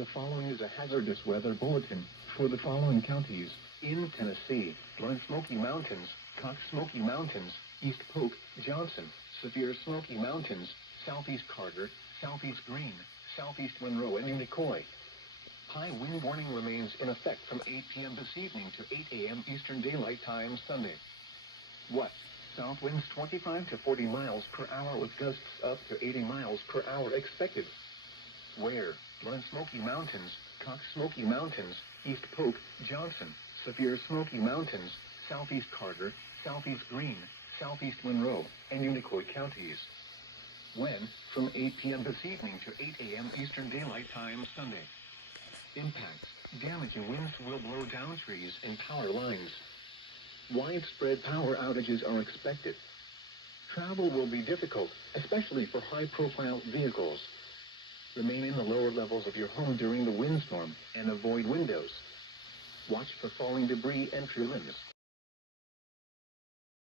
The following is a hazardous weather bulletin for the following counties in Tennessee: North Smoky Mountains, Cox Smoky Mountains, East Polk, Johnson, Severe Smoky Mountains, Southeast Carter, Southeast Greene, Southeast Monroe, and Unicoi. High wind warning remains in effect from 8 p.m. this evening to 8 a.m. Eastern Daylight Time Sunday. What? South winds 25 to 40 miles per hour with gusts up to 80 miles per hour expected. Where? North Smoky Mountains, Cox Smoky Mountains, East Polk, Johnson, Severe Smoky Mountains, Southeast Carter, Southeast Greene, Southeast Monroe, and Unicoi counties. When? From 8 p.m. this evening to 8 a.m. Eastern Daylight Time Sunday. Impacts. Damaging winds will blow down trees and power lines. Widespread power outages are expected. Travel will be difficult, especially for high-profile vehicles. Remain in the lower levels of your home during the windstorm and avoid windows. Watch for falling debris and tree limbs.